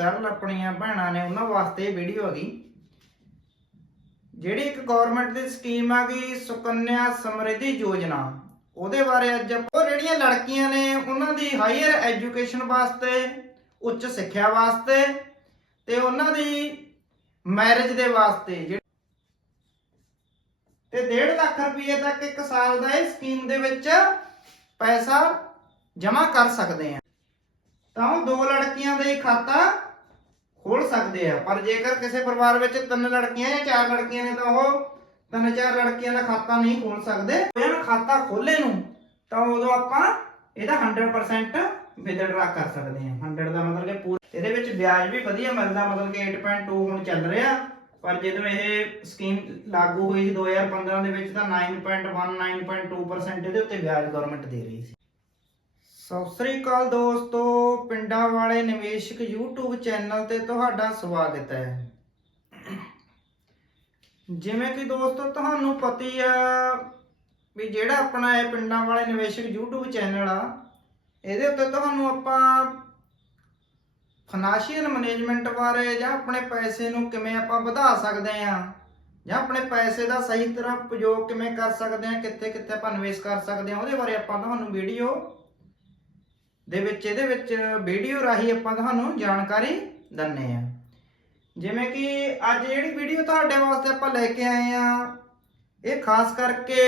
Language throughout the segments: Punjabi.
ਸਰਲ ਆਪਣੀਆਂ ਭੈਣਾਂ ਨੇ ਉਹਨਾਂ ਵਾਸਤੇ ਇਹ ਵੀਡੀਓ ਹੈਗੀ। ਜਿਹੜੀ ਇੱਕ ਗਵਰਨਮੈਂਟ ਦੀ ਸਕੀਮ ਆ ਗਈ, ਸੁਕੰਨਿਆ ਸਮਰਿੱਧੀ ਯੋਜਨਾ। ਉਹਦੇ ਬਾਰੇ ਅੱਜ ਉਹ ਜਿਹੜੀਆਂ ਲੜਕੀਆਂ ਨੇ, ਉਹਨਾਂ ਦੀ ਹਾਇਰ ਐਜੂਕੇਸ਼ਨ ਵਾਸਤੇ, ਉੱਚ ਸਿੱਖਿਆ ਵਾਸਤੇ ਤੇ ਉਹਨਾਂ ਦੀ ਮੈਰਿਜ ਦੇ ਵਾਸਤੇ ਜਿਹੜੇ ਤੇ 1.5 ਲੱਖ ਰੁਪਏ ਤੱਕ ਇੱਕ ਸਾਲ ਦਾ ਇਹ ਸਕੀਮ ਦੇ ਵਿੱਚ ਪੈਸਾ ਜਮ੍ਹਾਂ ਕਰ ਸਕਦੇ ਆ। ਤਾਂ ਉਹ ਦੋ ਲੜਕੀਆਂ ਦਾ ਖਾਤਾ ਖੋਲ ਸਕਦੇ ਆ। ਪਰ ਜੇਕਰ ਕਿਸੇ ਪਰਿਵਾਰ ਵਿੱਚ ਤਿੰਨ ਲੜਕੀਆਂ ਜਾਂ ਚਾਰ ਲੜਕੀਆਂ ਨੇ ਤਾਂ ਉਹ ਤਿੰਨ ਚਾਰ ਲੜਕੀਆਂ ਦਾ ਖਾਤਾ ਨਹੀਂ ਖੋਲ ਸਕਦੇ। ਇਹਨਾਂ ਖਾਤਾ ਖੋਲੇ ਨੂੰ, ਤਾਂ ਉਦੋਂ ਆਪਾਂ ਇਹਦਾ 100% ਵਿਦਡਰਾ ਕਰ ਸਕਦੇ ਹਾਂ। 100 ਦਾ ਮਤਲਬ ਕਿ ਪੂਰਾ ਇਹਦੇ ਵਿੱਚ ਵਿਆਜ ਵੀ ਵਧੀਆ ਮਿਲਦਾ, ਮਤਲਬ ਕਿ 8.2 ਹੁਣ ਚੱਲ ਰਿਹਾ। ਪਰ ਜਦੋਂ ਇਹ ਸਕੀਮ ਲਾਗੂ ਹੋਈ ਸੀ 2015 ਦੇ ਵਿੱਚ, ਤਾਂ 9.1 9.2% ਇਹਦੇ ਉੱਤੇ ਵਿਆਜ ਗਵਰਨਮੈਂਟ ਦੇ ਰਹੀ ਸੀ। ਸਤਿ ਸ੍ਰੀ ਅਕਾਲ ਦੋਸਤੋ, ਪਿੰਡਾਂ ਵਾਲੇ ਨਿਵੇਸ਼ਕ YouTube ਚੈਨਲ ਤੇ ਤੁਹਾਡਾ ਸਵਾਗਤ ਹੈ। ਜਿਵੇਂ ਕਿ ਦੋਸਤੋ, ਤੁਹਾਨੂੰ ਪਤੀ ਆ ਵੀ ਜਿਹੜਾ ਆਪਣਾ ਇਹ ਪਿੰਡਾਂ ਵਾਲੇ ਨਿਵੇਸ਼ਕ YouTube ਚੈਨਲ ਆ, ਇਹਦੇ ਉੱਤੇ ਤੁਹਾਨੂੰ ਆਪਾਂ ਫਾਈਨੈਂਸ਼ੀਅਲ ਮੈਨੇਜਮੈਂਟ ਬਾਰੇ ਜਾਂ ਆਪਣੇ ਪੈਸੇ ਨੂੰ ਕਿਵੇਂ ਆਪਾਂ ਵਧਾ ਸਕਦੇ ਆ ਜਾਂ ਆਪਣੇ ਪੈਸੇ ਦਾ ਸਹੀ ਤਰ੍ਹਾਂ ਉਪਯੋਗ ਕਿਵੇਂ ਕਰ ਸਕਦੇ ਆ ਕਿੱਥੇ ਕਿੱਥੇ ਆਪਾਂ ਨਿਵੇਸ਼ ਕਰ ਸਕਦੇ ਆ ਉਹਦੇ ਬਾਰੇ ਆਪਾਂ ਤੁਹਾਨੂੰ ਵੀਡੀਓ ਦੇ ਵਿੱਚ, ਇਹਦੇ ਵਿੱਚ ਵੀਡੀਓ ਰਾਹੀਂ ਆਪਾਂ ਤੁਹਾਨੂੰ ਜਾਣਕਾਰੀ ਦਿੰਨੇ ਆ ਜਿਵੇਂ ਕਿ ਅੱਜ ਜਿਹੜੀ ਵੀਡੀਓ ਤੁਹਾਡੇ ਵਾਸਤੇ ਆਪਾਂ ਲੈ ਕੇ ਆਏ ਆ ਇਹ ਖਾਸ ਕਰਕੇ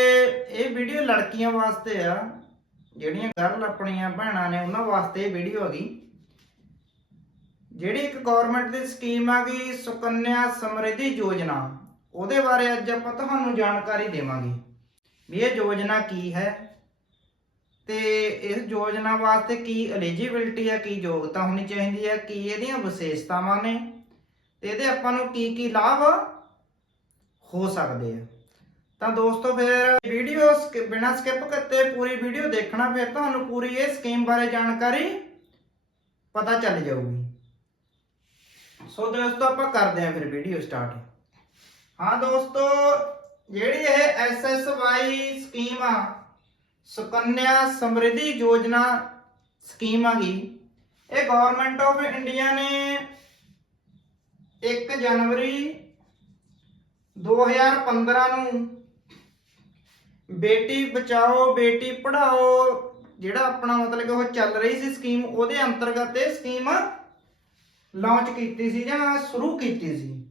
ਇਹ ਵੀਡੀਓ ਲੜਕੀਆਂ ਵਾਸਤੇ ਆ, ਜਿਹੜੀਆਂ ਗਰਲ ਆਪਣੀਆਂ ਭੈਣਾਂ ਨੇ, ਉਹਨਾਂ ਵਾਸਤੇ ਇਹ ਵੀਡੀਓ ਹੈਗੀ ਜਿਹੜੀ ਇੱਕ ਗਵਰਨਮੈਂਟ ਦੀ ਸਕੀਮ ਆ ਗਈ ਸੁਕੰਨਿਆ ਸਮਰਿੱਧੀ ਯੋਜਨਾ, ਉਹਦੇ ਬਾਰੇ ਅੱਜ ਆਪਾਂ ਤੁਹਾਨੂੰ ਜਾਣਕਾਰੀ ਦੇਵਾਂਗੇ ਵੀ ਇਹ ਯੋਜਨਾ ਕੀ ਹੈ। ਤੇ ਇਸ ਯੋਜਨਾ ਵਾਸਤੇ ਕੀ ਐਲੀਜੀਬਿਲਟੀ ਹੈ, ਕੀ ਯੋਗਤਾ ਹੋਣੀ ਚਾਹੀਦੀ ਹੈ, ਕੀ ਇਹਦੀਆਂ ਵਿਸ਼ੇਸ਼ਤਾਵਾਂ ਨੇ ਤੇ ਇਹਦੇ ਆਪਾਂ ਨੂੰ ਕੀ ਕੀ ਲਾਭ ਹੋ ਸਕਦੇ ਆ। ਤਾਂ ਦੋਸਤੋ ਫਿਰ ਵੀਡੀਓ ਬਿਨਾ ਸਕਿਪ ਕਰਤੇ ਪੂਰੀ ਵੀਡੀਓ ਦੇਖਣਾ, ਫਿਰ ਤੁਹਾਨੂੰ ਪੂਰੀ ਇਹ ਸਕੀਮ ਬਾਰੇ ਜਾਣਕਾਰੀ ਪਤਾ ਚੱਲ ਜਾਊਗੀ। ਸੋ ਦੋਸਤੋ ਆਪਾਂ ਕਰਦੇ ਹਾਂ ਫਿਰ ਵੀਡੀਓ ਸਟਾਰਟ ਹਾਂ ਦੋਸਤੋ, ਜਿਹੜੀ ਇਹ ਐਸਐਸਵਾਈ ਸਕੀਮ ਆ ਸੁਕੰਨਿਆ ਸਮਰਿੱਧੀ ਯੋਜਨਾ ਸਕੀਮ ਆ ਇਹ ਗਵਰਨਮੈਂਟ ਆਫ ਇੰਡੀਆ ਨੇ 1 ਜਨਵਰੀ 2015 ਨੂੰ ਬੇਟੀ ਬਚਾਓ, ਬੇਟੀ ਪੜਾਓ ਜਿਹੜਾ ਆਪਣਾ ਮਤਲਬ ਕਿ ਉਹ ਚੱਲ ਰਹੀ ਸੀ ਸਕੀਮ, ਉਹਦੇ ਅੰਤਰਗਤ ਇਹ ਸਕੀਮ ਲਾਂਚ ਕੀਤੀ ਸੀ ਜਾਂ ਸ਼ੁਰੂ ਕੀਤੀ ਸੀ।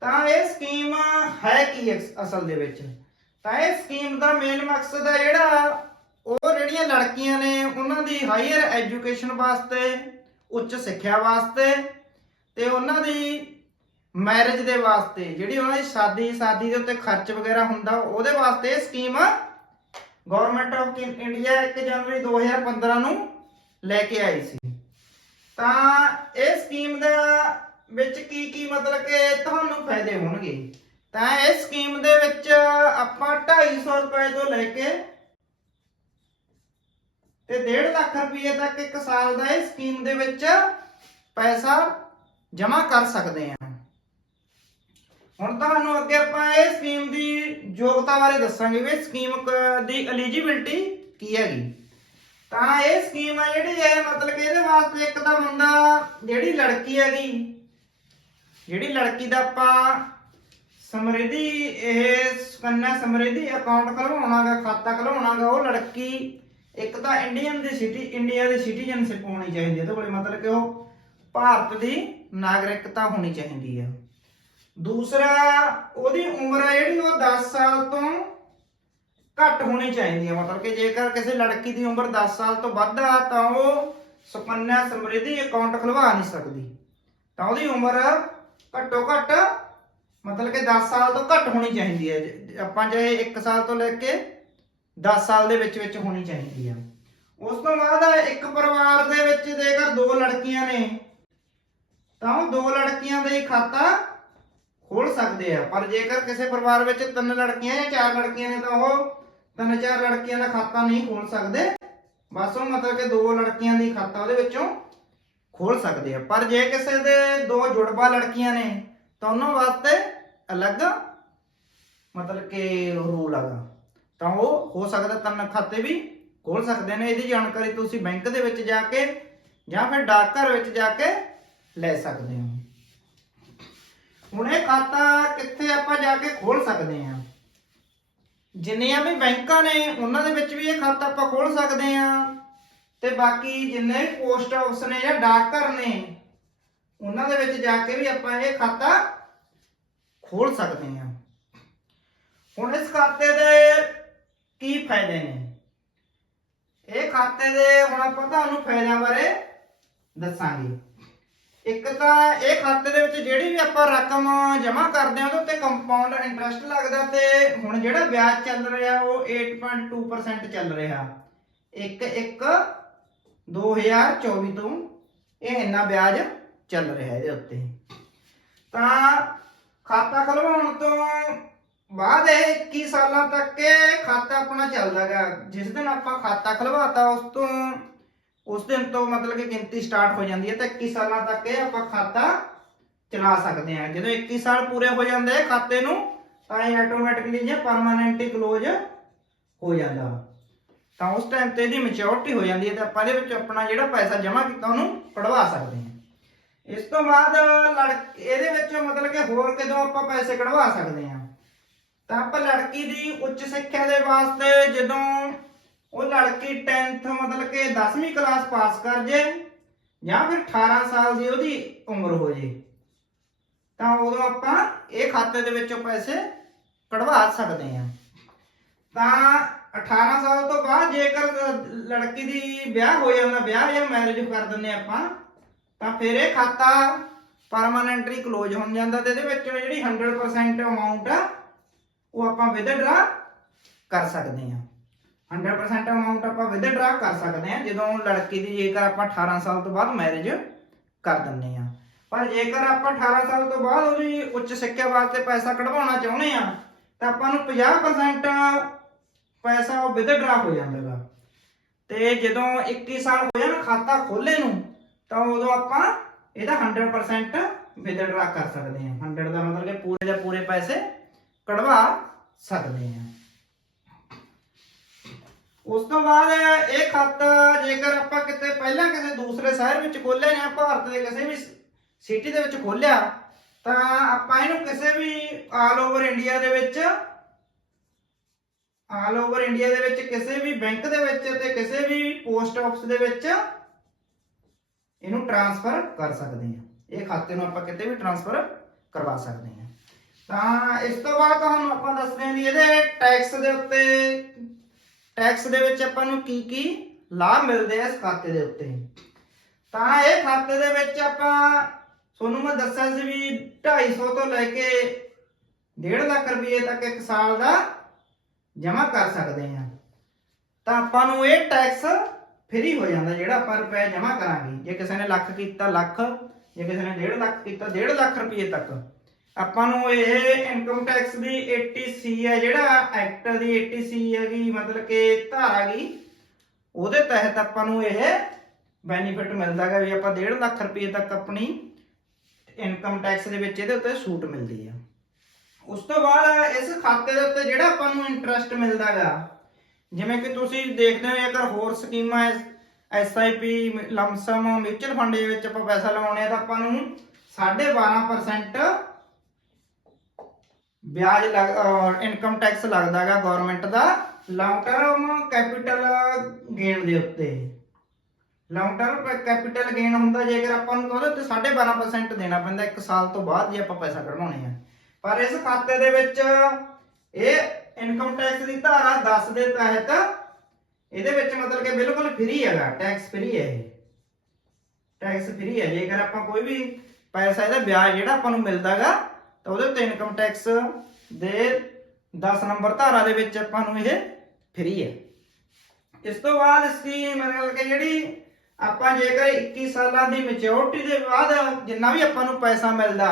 ਤਾਂ ਇਹ ਸਕੀਮ ਹੈ ਕੀ ਅਸ- ਅਸਲ ਦੇ ਵਿੱਚ? ਤਾਂ ਇਹ ਸਕੀਮ ਦਾ ਮੇਨ ਮਕਸਦ ਹੈ ਜਿਹੜਾ ਉਹ ਜਿਹੜੀਆਂ ਲੜਕੀਆਂ ਨੇ ਉਹਨਾਂ ਦੀ ਹਾਇਰ ਐਜੂਕੇਸ਼ਨ ਵਾਸਤੇ, ਉੱਚ ਸਿੱਖਿਆ ਵਾਸਤੇ ਤੇ ਉਹਨਾਂ ਦੀ ਮੈਰਿਜ ਦੇ ਵਾਸਤੇ, ਜਿਹੜੀ ਉਹਨਾਂ ਦੀ ਸ਼ਾਦੀ ਸ਼ਾਦੀ ਦੇ ਉੱਤੇ ਖਰਚ ਵਗੈਰਾ ਹੁੰਦਾ, ਉਹਦੇ ਵਾਸਤੇ ਇਹ ਸਕੀਮ ਗਵਰਨਮੈਂਟ ਆਫ ਇੰਡੀਆ 1 ਜਨਵਰੀ 2015 ਨੂੰ ਲੈ ਕੇ ਆਈ ਸੀ। ਤਾਂ ਇਹ ਸਕੀਮ ਦਾ ਵਿੱਚ ਕੀ ਕੀ ਮਤਲਬ ਕਿ ਤੁਹਾਨੂੰ ਫਾਇਦੇ ਹੋਣਗੇ? ਤਾਂ ਇਸ ਸਕੀਮ ਦੇ ਵਿੱਚ ਆਪਾਂ 250 ਰੁਪਏ ਤੋਂ ਲੈ ਕੇ ਤੇ 1.5 ਲੱਖ ਰੁਪਏ ਤੱਕ ਇੱਕ ਸਾਲ ਦਾ ਇਹ ਸਕੀਮ ਦੇ ਵਿੱਚ ਪੈਸਾ ਜਮ੍ਹਾਂ ਕਰ ਸਕਦੇ ਹਾਂ। ਹੁਣ ਤੁਹਾਨੂੰ ਅੱਗੇ ਆਪਾਂ ਇਹ ਸਕੀਮ ਦੀ ਯੋਗਤਾ ਬਾਰੇ ਦੱਸਾਂਗੇ ਵੀ ਸਕੀਮ ਦੀ ਐਲੀਜੀਬਿਲਟੀ ਕੀ ਹੈਗੀ। ਤਾਂ ਇਹ ਸਕੀਮ ਆ ਜਿਹੜੀ ਹੈ ਮਤਲਬ ਕਿ ਇਹਦੇ ਵਾਸਤੇ ਇੱਕ ਤਾਂ ਮੁੰਡਾ, ਜਿਹੜੀ ਲੜਕੀ ਹੈਗੀ, ਜਿਹੜੀ ਲੜਕੀ ਦਾ ਆਪਾਂ ਸਮਰਿੱਧੀ ਇਹ ਸੁਕੰਨਿਆ ਸਮਰਿੱਧੀ ਅਕਾਊਂਟ ਖਲਵਾਉਣਾਗਾ, ਖਾਤਾ ਖਲਵਾਉਣਾਗਾ, ਉਹ ਲੜਕੀ ਇੱਕ ਤਾਂ ਇੰਡੀਅਨ ਦੀ ਸਿਟੀ ਇੰਡੀਆ ਦੀ ਸਿਟੀਜ਼ਨਸ਼ਿਪ ਹੋਣੀ ਚਾਹੀਦੀ ਹੈ। ਇਹਦੇ ਕੋਲੇ ਮਤਲਬ ਕਿ ਉਹ ਭਾਰਤ ਦੀ ਨਾਗਰਿਕਤਾ ਹੋਣੀ ਚਾਹੀਦੀ ਹੈ। ਦੂਸਰਾ, ਉਹਦੀ ਉਮਰ ਹੈ ਜਿਹੜੀ ਉਹ 10 ਸਾਲ ਤੋਂ ਘੱਟ ਹੋਣੀ ਚਾਹੀਦੀ ਹੈ। ਮਤਲਬ ਕਿ ਜੇਕਰ ਕਿਸੇ ਲੜਕੀ ਦੀ ਉਮਰ 10 ਸਾਲ ਤੋਂ ਵੱਧ ਆ, ਤਾਂ ਉਹ ਸੁਕੰਨਿਆ ਸਮਰਿੱਧੀ ਅਕਾਊਂਟ ਖੁਲਵਾ ਨਹੀਂ ਸਕਦੀ। ਤਾਂ ਉਹਦੀ ਉਮਰ ਘੱਟੋ ਘੱਟ ਮਤਲਬ ਕਿ 10 ਸਾਲ ਤੋਂ ਘੱਟ ਹੋਣੀ ਚਾਹੀਦੀ ਹੈ। ਆਪਾਂ ਚਾਹੇ 1 ਸਾਲ ਤੋਂ ਲੈ ਕੇ 10 ਸਾਲ ਦੇ ਵਿੱਚ ਵਿੱਚ ਹੋਣੀ ਚਾਹੀਦੀ ਆ ਉਸ ਤੋਂ ਬਾਅਦ ਇੱਕ ਪਰਿਵਾਰ ਦੇ ਵਿੱਚ ਜੇਕਰ ਦੋ ਲੜਕੀਆਂ ਨੇ, ਤਾਂ ਉਹ ਦੋ ਲੜਕੀਆਂ ਦਾ ਹੀ ਖਾਤਾ ਖੋਲ ਸਕਦੇ ਆ। ਪਰ ਜੇਕਰ ਕਿਸੇ ਪਰਿਵਾਰ ਵਿੱਚ ਤਿੰਨ ਲੜਕੀਆਂ ਜਾਂ ਚਾਰ ਲੜਕੀਆਂ ਨੇ, ਤਾਂ ਉਹ ਤਿੰਨ ਚਾਰ ਲੜਕੀਆਂ ਦਾ ਖਾਤਾ ਨਹੀਂ ਖੋਲ ਸਕਦੇ। ਬਸ ਉਹ ਮਤਲਬ ਕਿ ਦੋ ਲੜਕੀਆਂ ਦੀ ਖਾਤਾ ਉਹਦੇ ਵਿੱਚੋਂ ਖੋਲ ਸਕਦੇ ਆ। ਪਰ ਜੇ ਕਿਸੇ ਦੇ ਦੋ ਜੁੜਵਾ ਲੜਕੀਆਂ ਨੇ ਤਾਂ ਉਹਨਾਂ ਵਾਸਤੇ ਅਲੱਗ ਮਤਲਬ ਕਿ ਰੂਲ ਹੈਗਾ। ਤਾਂ ਉਹ ਹੋ ਸਕਦਾ ਤਿੰਨ ਖਾਤੇ ਵੀ ਖੋਲ ਸਕਦੇ ਨੇ, ਇਹਦੀ ਜਾਣਕਾਰੀ ਤੁਸੀਂ ਬੈਂਕ ਦੇ ਵਿੱਚ ਜਾ ਕੇ ਜਾਂ ਫਿਰ ਡਾਕਘਰ ਵਿੱਚ ਜਾ ਕੇ ਲੈ ਸਕਦੇ ਹੋ। ਹੁਣ ਇਹ ਖਾਤਾ ਕਿੱਥੇ ਆਪਾਂ ਜਾ ਕੇ ਖੋਲ ਸਕਦੇ ਹਾਂ? ਜਿੰਨੀਆਂ ਵੀ ਬੈਂਕਾਂ ਨੇ, ਉਹਨਾਂ ਦੇ ਵਿੱਚ ਵੀ ਇਹ ਖਾਤਾ ਆਪਾਂ ਖੋਲ ਸਕਦੇ ਹਾਂ। ਤੇ ਬਾਕੀ ਜਿੰਨੇ ਵੀ ਪੋਸਟ ਆਫਿਸ ਨੇ ਜਾਂ ਡਾਕਘਰ ਨੇ ਉਹਨਾਂ ਦੇ ਵਿੱਚ ਜਾ ਕੇ ਵੀ ਆਪਾਂ ਇਹ ਖਾਤਾ ਖੋਲ ਸਕਦੇ ਹਾਂ। ਹੁਣ ਇਸ ਖਾਤੇ ਦੇ ਕੀ ਫਾਇਦੇ ਨੇ? ਇਹ ਖਾਤੇ ਦੇ ਹੁਣ ਆਪਾਂ ਤੁਹਾਨੂੰ ਫਾਇਦਿਆਂ ਬਾਰੇ ਦੱਸਾਂਗੇ। ਇੱਕ ਤਾਂ ਇਹ ਖਾਤੇ ਦੇ ਵਿੱਚ ਜਿਹੜੀ ਵੀ ਆਪਾਂ ਰਕਮ ਜਮ੍ਹਾਂ ਕਰਦੇ ਹਾਂ, ਉਹਦੇ ਉੱਤੇ ਕੰਪਾਊਂਡ ਇੰਟਰਸਟ ਲੱਗਦਾ ਤੇ ਹੁਣ ਜਿਹੜਾ ਵਿਆਜ ਚੱਲ ਰਿਹਾ, ਉਹ 8.2% ਚੱਲ ਰਿਹਾ। ਇੱਕ ਇੱਕ 2024 ਤੋਂ ਇਹ ਇੰਨਾ ਵਿਆਜ ਚੱਲ ਰਿਹਾ ਇਹਦੇ ਉੱਤੇ। ਤਾਂ ਖਾਤਾ ਖਲਵਾਉਣ ਤੋਂ ਬਾਅਦ ਇਹ 21 ਸਾਲਾਂ ਤੱਕ ਇਹ ਖਾਤਾ ਆਪਣਾ ਚੱਲਦਾਗਾ ਜਿਸ ਦਿਨ ਆਪਾਂ ਖਾਤਾ ਖਲਵਾਤਾ ਉਸ ਤੋਂ, ਉਸ ਦਿਨ ਤੋਂ ਮਤਲਬ ਕਿ ਗਿਣਤੀ ਸਟਾਰਟ ਹੋ ਜਾਂਦੀ ਹੈ, ਤੇ 21 ਸਾਲਾਂ ਤੱਕ ਇਹ ਆਪਾਂ ਖਾਤਾ ਚਲਾ ਸਕਦੇ ਹਾਂ। ਜਦੋਂ 21 ਸਾਲ ਪੂਰੇ ਹੋ ਜਾਂਦੇ ਆ ਖਾਤੇ ਨੂੰ, ਤਾਂ ਇਹ ਆਟੋਮੈਟਿਕਲੀ ਜੇ ਪਰਮਾਨੈਂਟਲੀ ਕਲੋਜ਼ ਹੋ ਜਾਂਦਾ। ਤਾਂ ਉਸ ਟਾਈਮ ਤੇ ਇਹਦੀ ਮੈਚੁਰਿਟੀ ਹੋ ਜਾਂਦੀ ਹੈ ਤੇ ਆਪਾਂ ਇਹਦੇ ਵਿੱਚ ਆਪਣਾ ਜਿਹੜਾ ਪੈਸਾ ਜਮ੍ਹਾਂ ਕੀਤਾ ਉਹਨੂੰ ਕਢਵਾ ਸਕਦੇ ਹਾਂ। ਇਸ ਤੋਂ ਬਾਅਦ ਲੜਕ, ਇਹਦੇ ਵਿੱਚ ਮਤਲਬ ਕਿ ਹੋਰ ਕਦੋਂ ਆਪਾਂ ਪੈਸੇ ਕਢਵਾ ਸਕਦੇ ਹਾਂ? ਤਾਂ ਆਪਾਂ ਲੜਕੀ ਦੀ ਉੱਚ ਸਿੱਖਿਆ ਦੇ ਵਾਸਤੇ ਜਦੋਂ ਉਹ ਲੜਕੀ 10th ਮਤਲਬ ਕਿ 10ਵੀਂ ਕਲਾਸ ਪਾਸ ਕਰ ਜੇ ਜਾਂ ਫਿਰ 18 ਸਾਲ ਦੀ ਉਹਦੀ ਉਮਰ ਹੋ ਜੇ, ਤਾਂ ਉਦੋਂ ਆਪਾਂ ਇਹ ਖਾਤੇ ਦੇ ਵਿੱਚੋਂ ਪੈਸੇ ਕਢਵਾ ਸਕਦੇ ਹਾਂ। ਤਾਂ 18 ਸਾਲ ਤੋਂ ਬਾਅਦ ਜੇਕਰ ਲੜਕੀ ਦੀ ਵਿਆਹ ਹੋ ਜਾਂਦਾ, ਵਿਆਹ ਜਾਂ ਮੈਰਿਜ ਕਰ ਦਿੰਦੇ ਆਪਾਂ ਤਾਂ ਫਿਰ ਇਹ ਖਾਤਾ ਪਰਮਾਨੈਂਟਲੀ ਕਲੋਜ਼ ਹੋ ਜਾਂਦਾ ਤੇ ਇਹਦੇ ਵਿੱਚ ਜਿਹੜੀ 100% ਅਮਾਉਂਟ ਆ, ਉਹ ਆਪਾਂ ਵਿਦਡਰਾ ਕਰ ਸਕਦੇ ਹਾਂ। 100% ਅਮਾਉਂਟ ਆਪਾਂ ਵਿਦਡਰਾ ਕਰ ਸਕਦੇ ਹਾਂ, ਜਦੋਂ ਲੜਕੀ ਦੀ ਜੇਕਰ ਆਪਾਂ 18 ਸਾਲ ਤੋਂ ਬਾਅਦ ਮੈਰਿਜ ਕਰ ਦਿੰਦੇ ਹਾਂ। ਪਰ ਜੇਕਰ ਆਪਾਂ 18 ਸਾਲ ਤੋਂ ਬਾਅਦ ਉਹਦੀ ਉੱਚ ਸਿੱਖਿਆ ਵਾਸਤੇ ਪੈਸਾ ਕਢਵਾਉਣਾ ਚਾਹੁੰਦੇ ਆ ਤਾਂ ਆਪਾਂ ਨੂੰ 50% ਪੈਸਾ ਉਹ ਵਿਦਡਰਾ ਹੋ ਜਾਂਦਾਗਾ। ਤੇ ਜਦੋਂ 21 ਸਾਲ ਹੋ ਜਾਣ, ਖਾਤਾ ਖੋਲੇ ਨੂੰ ਤਾਂ ਉਦੋਂ ਆਪਾਂ ਇਹਦਾ 100% ਵਿਦਡਰਾ ਕਰ ਸਕਦੇ ਹਾਂ। 100 ਦਾ ਮਤਲਬ ਕਿ ਪੂਰੇ ਦੇ ਪੂਰੇ ਪੈਸੇ ਕਢਵਾ ਸਕਦੇ ਹਾਂ। ਉਸ ਤੋਂ ਬਾਅਦ ਇਹ ਖਾਤਾ ਜੇਕਰ ਆਪਾਂ ਕਿਤੇ ਪਹਿਲਾਂ ਕਿਸੇ ਦੂਸਰੇ ਸ਼ਹਿਰ ਵਿੱਚ ਖੋਲਿਆ ਜਾਂ ਭਾਰਤ ਦੇ ਕਿਸੇ ਵੀ ਸਿਟੀ ਦੇ ਵਿੱਚ ਖੋਲਿਆ ਤਾਂ ਆਪਾਂ ਇਹਨੂੰ ਕਿਸੇ ਵੀ ਆਲ ਓਵਰ ਇੰਡੀਆ ਦੇ ਵਿੱਚ ਆਲ ਓਵਰ ਇੰਡੀਆ ਦੇ ਵਿੱਚ ਕਿਸੇ ਵੀ ਬੈਂਕ ਦੇ ਵਿੱਚ ਤੇ ਕਿਸੇ ਵੀ ਪੋਸਟ ਆਫਿਸ ਦੇ ਵਿੱਚ ਇਹਨੂੰ ਟ੍ਰਾਂਸਫਰ ਕਰ ਸਕਦੇ ਹਾਂ। ਇਹ ਖਾਤੇ ਨੂੰ ਆਪਾਂ ਕਿਤੇ ਵੀ ਟ੍ਰਾਂਸਫਰ ਕਰਵਾ ਸਕਦੇ ਹਾਂ। ਤਾਂ ਇਸ ਤੋਂ ਬਾਅਦ ਤੁਹਾਨੂੰ ਆਪਾਂ ਦੱਸਦੇ ਹਾਂ ਵੀ ਇਹਦੇ ਟੈਕਸ ਦੇ ਉੱਤੇ ਟੈਕਸ ਦੇ ਵਿੱਚ ਆਪਾਂ ਨੂੰ ਕੀ ਕੀ ਲਾਭ ਮਿਲਦੇ ਆ ਇਸ ਖਾਤੇ ਦੇ ਉੱਤੇ। ਤਾਂ ਇਹ ਖਾਤੇ ਦੇ ਵਿੱਚ ਆਪਾਂ ਤੁਹਾਨੂੰ ਮੈਂ ਦੱਸਿਆ ਸੀ ਵੀ 250 ਤੋਂ ਲੈ ਕੇ 1.5 ਲੱਖ ਰੁਪਏ ਤੱਕ ਇੱਕ ਸਾਲ ਦਾ ਜਮ੍ਹਾਂ ਕਰ ਸਕਦੇ ਹਾਂ। ਤਾਂ ਆਪਾਂ ਨੂੰ ਇਹ ਟੈਕਸ ਫ੍ਰੀ ਹੋ ਜਾਂਦਾ, ਜਿਹੜਾ ਆਪਾਂ ਰੁਪਏ ਜਮ੍ਹਾਂ ਕਰਾਂਗੇ, ਜੇ ਕਿਸੇ ਨੇ ਲੱਖ ਕੀਤਾ ਲੱਖ, ਜੇ ਕਿਸੇ ਨੇ 1.5 ਲੱਖ ਕੀਤਾ 1.5 ਲੱਖ ਰੁਪਏ ਤੱਕ। ਆਪਾਂ ਨੂੰ ਇਹ ਇਨਕਮ ਟੈਕਸ ਦੀ 80C ਹੈ, ਜਿਹੜਾ ਐਕਟ ਦੀ 80C ਹੈਗੀ ਮਤਲਬ ਕਿ ਧਾਰਾ ਗਈ ਉਹਦੇ ਤਹਿਤ ਆਪਾਂ ਨੂੰ ਇਹ ਬੈਨੀਫਿਟ ਮਿਲਦਾ ਹੈ ਵੀ ਆਪਾਂ 1.5 ਲੱਖ ਰੁਪਏ ਤੱਕ ਆਪਣੀ ਇਨਕਮ ਟੈਕਸ ਦੇ ਵਿੱਚ ਇਹਦੇ ਉੱਤੇ ਛੂਟ ਮਿਲਦੀ ਆ। ਉਸ ਤੋਂ ਬਾਅਦ ਇਸ ਖਾਤੇ ਦੇ ਉੱਤੇ ਜਿਹੜਾ ਆਪਾਂ ਨੂੰ ਇੰਟਰਸਟ ਮਿਲਦਾ ਮਿਲਦਾਗਾ ਜਿਵੇਂ ਕਿ ਤੁਸੀਂ ਦੇਖਦੇ ਹੋ ਜੇਕਰ ਹੋਰ ਸਕੀਮਾਂ ਐਸਆਈਪੀ ਲੰਮਸਮ ਮਿਊਚੁਅਲ ਫੰਡ ਦੇ ਵਿੱਚ ਆਪਾਂ ਪੈਸਾ ਲਗਾਉਣੇ ਆ ਤਾਂ ਆਪਾਂ ਨੂੰ 12.5% ਵਿਆਜ ਇਨਕਮ ਟੈਕਸ ਲੱਗਦਾਗਾ ਗਵਰਨਮੈਂਟ ਦਾ ਲੌਂਗ ਟਰਮ ਕੈਪੀਟਲ ਗੇਨ ਦੇ ਉੱਤੇ। ਲੌਂਗ ਟਰਮ ਕੈਪੀਟਲ ਗੇਨ ਹੁੰਦਾ ਜੇਕਰ ਆਪਾਂ ਨੂੰ ਉਹਦੇ ਉੱਤੇ 12.5% ਦੇਣਾ ਪੈਂਦਾ 1 ਸਾਲ ਤੋਂ ਬਾਅਦ ਜੇ ਆਪਾਂ ਪੈਸਾ ਕਢਵਾਉਣੇ ਆ। ਪਰ ਇਸ ਖਾਤੇ ਦੇ ਵਿੱਚ ਇਹ ਇਨਕਮ ਟੈਕਸ ਦੀ ਧਾਰਾ 10 ਦੇ ਤਹਿਤ ਇਹਦੇ ਵਿੱਚ ਮਤਲਬ ਕਿ ਬਿਲਕੁਲ ਫ੍ਰੀ ਹੈਗਾ ਟੈਕਸ ਫ੍ਰੀ ਹੈ ਇਹ। ਟੈਕਸ ਫ੍ਰੀ ਹੈ, ਜੇਕਰ ਆਪਾਂ ਕੋਈ ਵੀ ਪੈਸਾ ਇਹਦਾ ਵਿਆਜ ਜਿਹੜਾ ਆਪਾਂ ਨੂੰ ਮਿਲਦਾਗਾ, ਤਾਂ ਉਹਦੇ ਉੱਤੇ ਇਨਕਮ ਟੈਕਸ ਦੇ 10 ਨੰਬਰ ਧਾਰਾ ਦੇ ਵਿੱਚ ਆਪਾਂ ਨੂੰ ਇਹ ਫ੍ਰੀ ਹੈ। ਇਸ ਤੋਂ ਬਾਅਦ ਇਸ ਮਤਲਬ ਕਿ ਜਿਹੜੀ ਆਪਾਂ ਜੇਕਰ 21 ਸਾਲਾਂ ਦੀ ਮੈਚਿਓਰਿਟੀ ਦੇ ਬਾਅਦ ਜਿੰਨਾ ਵੀ ਆਪਾਂ ਨੂੰ ਪੈਸਾ ਮਿਲਦਾ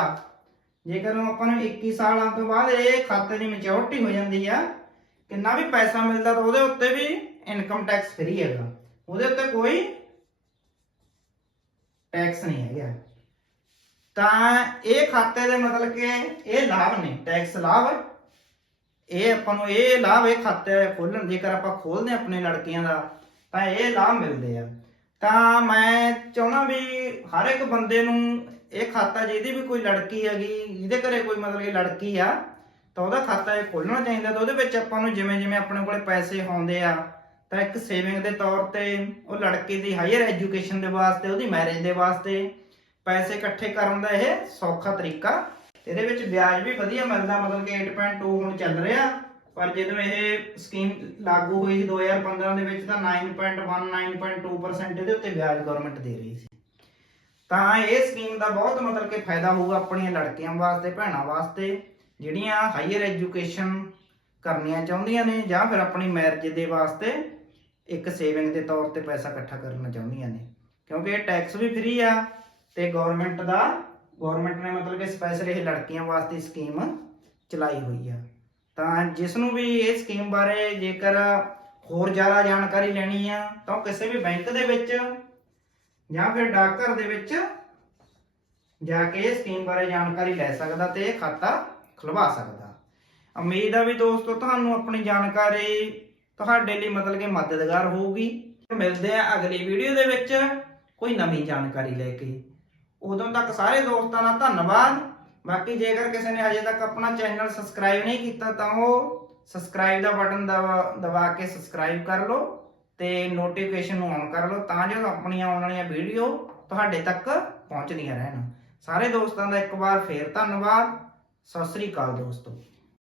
ਜੇਕਰ ਉਹ ਆਪਾਂ ਨੂੰ 21 ਸਾਲਾਂ ਤੋਂ ਬਾਅਦ ਇਹ ਖਾਤੇ ਦੀ ਮੈਚਿਓਰਿਟੀ ਹੋ ਜਾਂਦੀ ਆ, ਕਿੰਨਾ ਵੀ ਪੈਸਾ ਮਿਲਦਾ ਤਾਂ ਉਹਦੇ ਉੱਤੇ ਵੀ ਇਨਕਮ ਟੈਕਸ ਫ੍ਰੀ ਹੈਗਾ। ਉਹਦੇ ਉੱਤੇ ਕੋਈ ਟੈਕਸ ਨਹੀਂ ਹੈਗਾ। ਤਾਂ ਇਹ ਖਾਤੇ ਦੇ ਮਤਲਬ ਕਿ ਇਹ ਲਾਭ ਨੇ ਟੈਕਸ ਲਾਭ। ਇਹ ਆਪਾਂ ਨੂੰ ਇਹ ਲਾਭ ਇਹ ਖਾਤੇ ਖੋਲਣ, ਜੇਕਰ ਆਪਾਂ ਖੋਲਦੇ ਹਾਂ ਆਪਣੇ ਲੜਕੀਆਂ ਦਾ, ਤਾਂ ਇਹ ਲਾਭ ਮਿਲਦੇ ਆ। ਤਾਂ ਮੈਂ ਚਾਹੁੰਦਾ ਵੀ ਹਰ ਇੱਕ ਬੰਦੇ ਨੂੰ ਇਹ ਖਾਤਾ ਜਿਹਦੀ ਵੀ ਕੋਈ ਲੜਕੀ ਹੈਗੀ ਜਿਹਦੇ ਘਰੇ ਕੋਈ ਮਤਲਬ ਕਿ ਲੜਕੀ ਆ, ਤਾਂ ਉਹਦਾ ਖਾਤਾ ਇਹ ਖੋਲਣਾ ਚਾਹੀਦਾ, ਤਾਂ ਉਹਦੇ ਵਿੱਚ ਆਪਾਂ ਨੂੰ ਜਿਵੇਂ ਜਿਵੇਂ ਆਪਣੇ ਕੋਲੇ ਪੈਸੇ ਆਉਂਦੇ ਆ, ਤਾਂ ਇੱਕ ਸੇਵਿੰਗ ਦੇ ਤੌਰ ਤੇ ਉਹ ਲੜਕੇ ਦੀ ਹਾਇਰ ਐਜੂਕੇਸ਼ਨ ਦੇ ਵਾਸਤੇ, ਉਹਦੀ ਮੈਰਿਜ ਦੇ ਵਾਸਤੇ ਪੈਸੇ ਇਕੱਠੇ ਕਰਨ ਦਾ ਇਹ ਸੌਖਾ ਤਰੀਕਾ। ਇਹਦੇ ਵਿੱਚ ਵਿਆਜ ਵੀ ਵਧੀਆ ਮਿਲਦਾ, ਮਤਲਬ ਕਿ 8.2 ਹੁਣ ਚੱਲ ਰਿਹਾ, ਪਰ ਜਦੋਂ ਇਹ ਸਕੀਮ ਲਾਗੂ ਹੋਈ ਸੀ 2015 ਦੇ ਵਿੱਚ, ਤਾਂ 9.1 9.2% ਇਹਦੇ ਉੱਤੇ ਵਿਆਜ ਗਵਰਨਮੈਂਟ ਦੇ ਰਹੀ ਸੀ। ਤਾਂ ਇਹ ਸਕੀਮ ਦਾ ਬਹੁਤ ਮਤਲਬ ਕਿ ਫਾਇਦਾ ਹੋਊਗਾ ਆਪਣੀਆਂ ਲੜਕੀਆਂ ਵਾਸਤੇ, ਭੈਣਾਂ ਵਾਸਤੇ, ਜਿਹੜੀਆਂ ਹਾਇਰ ਐਜੂਕੇਸ਼ਨ ਕਰਨੀਆਂ ਚਾਹੁੰਦੀਆਂ ਨੇ ਜਾਂ ਫਿਰ ਆਪਣੀ ਮੈਰਿਜ ਦੇ ਵਾਸਤੇ ਇੱਕ ਸੇਵਿੰਗ ਦੇ ਤੌਰ ਤੇ ਪੈਸਾ ਇਕੱਠਾ ਕਰਨਾ ਚਾਹੁੰਦੀਆਂ ਨੇ। ਕਿਉਂਕਿ ਇਹ ਟੈਕਸ ਵੀ ਫ੍ਰੀ ਆ ਤੇ ਗਵਰਨਮੈਂਟ ਦਾ ਗਵਰਨਮੈਂਟ ਨੇ ਮਤਲਬ ਕਿ ਸਪੈਸ਼ਲ ਇਹ ਲੜਕੀਆਂ ਵਾਸਤੇ ਸਕੀਮ ਚਲਾਈ ਹੋਈ ਆ। ਤਾਂ ਜਿਸ ਨੂੰ ਵੀ ਇਹ ਸਕੀਮ ਬਾਰੇ ਜੇਕਰ ਹੋਰ ਜ਼ਿਆਦਾ ਜਾਣਕਾਰੀ ਲੈਣੀ ਆ, ਤਾਂ ਉਹ ਕਿਸੇ ਵੀ ਬੈਂਕ ਦੇ ਵਿੱਚ ਜਾਂ ਫਿਰ ਡਾਕਘਰ ਦੇ ਵਿੱਚ ਜਾ ਕੇ ਸਕੀਮ ਬਾਰੇ ਜਾਣਕਾਰੀ ਲੈ ਸਕਦਾ ਤੇ ਇਹ ਖਾਤਾ ਖੁਲਵਾ ਸਕਦਾ। ਉਮੀਦ ਆ ਵੀ ਦੋਸਤੋ, ਤੁਹਾਨੂੰ ਆਪਣੀ ਜਾਣਕਾਰੀ ਤੁਹਾਡੇ ਲਈ ਮਤਲਬ ਕਿ ਮਦਦਗਾਰ ਹੋਊਗੀ। ਮਿਲਦੇ ਆ ਅਗਲੀ ਵੀਡੀਓ ਦੇ ਵਿੱਚ ਕੋਈ ਨਵੀਂ ਜਾਣਕਾਰੀ ਲੈ ਕੇ। ਉਦੋਂ ਤੱਕ ਸਾਰੇ ਦੋਸਤਾਂ ਦਾ ਧੰਨਵਾਦ। ਬਾਕੀ ਜੇਕਰ ਕਿਸੇ ਨੇ ਹਜੇ ਤੱਕ ਆਪਣਾ ਚੈਨਲ ਸਬਸਕ੍ਰਾਈਬ ਨਹੀਂ ਕੀਤਾ, ਤਾਂ ਉਹ ਸਬਸਕ੍ਰਾਈਬ ਦਾ ਬਟਨ ਦਬਾ ਦਬਾ ਕੇ ਸਬਸਕ੍ਰਾਈਬ ਕਰ ਲਓ। ਤੇ ਨੋਟੀਫਿਕੇਸ਼ਨ ਨੂੰ ਔਨ ਕਰ ਲਓ, ਤਾਂ ਜੋ ਆਪਣੀਆਂ ਆਉਣ ਵਾਲੀਆਂ ਵੀਡੀਓ ਤੁਹਾਡੇ ਤੱਕ ਪਹੁੰਚਦੀਆਂ ਰਹਿਣ। ਸਾਰੇ ਦੋਸਤਾਂ ਦਾ ਇੱਕ ਵਾਰ ਫੇਰ ਧੰਨਵਾਦ। ਸਤਿ ਸ੍ਰੀ ਅਕਾਲ ਦੋਸਤੋ।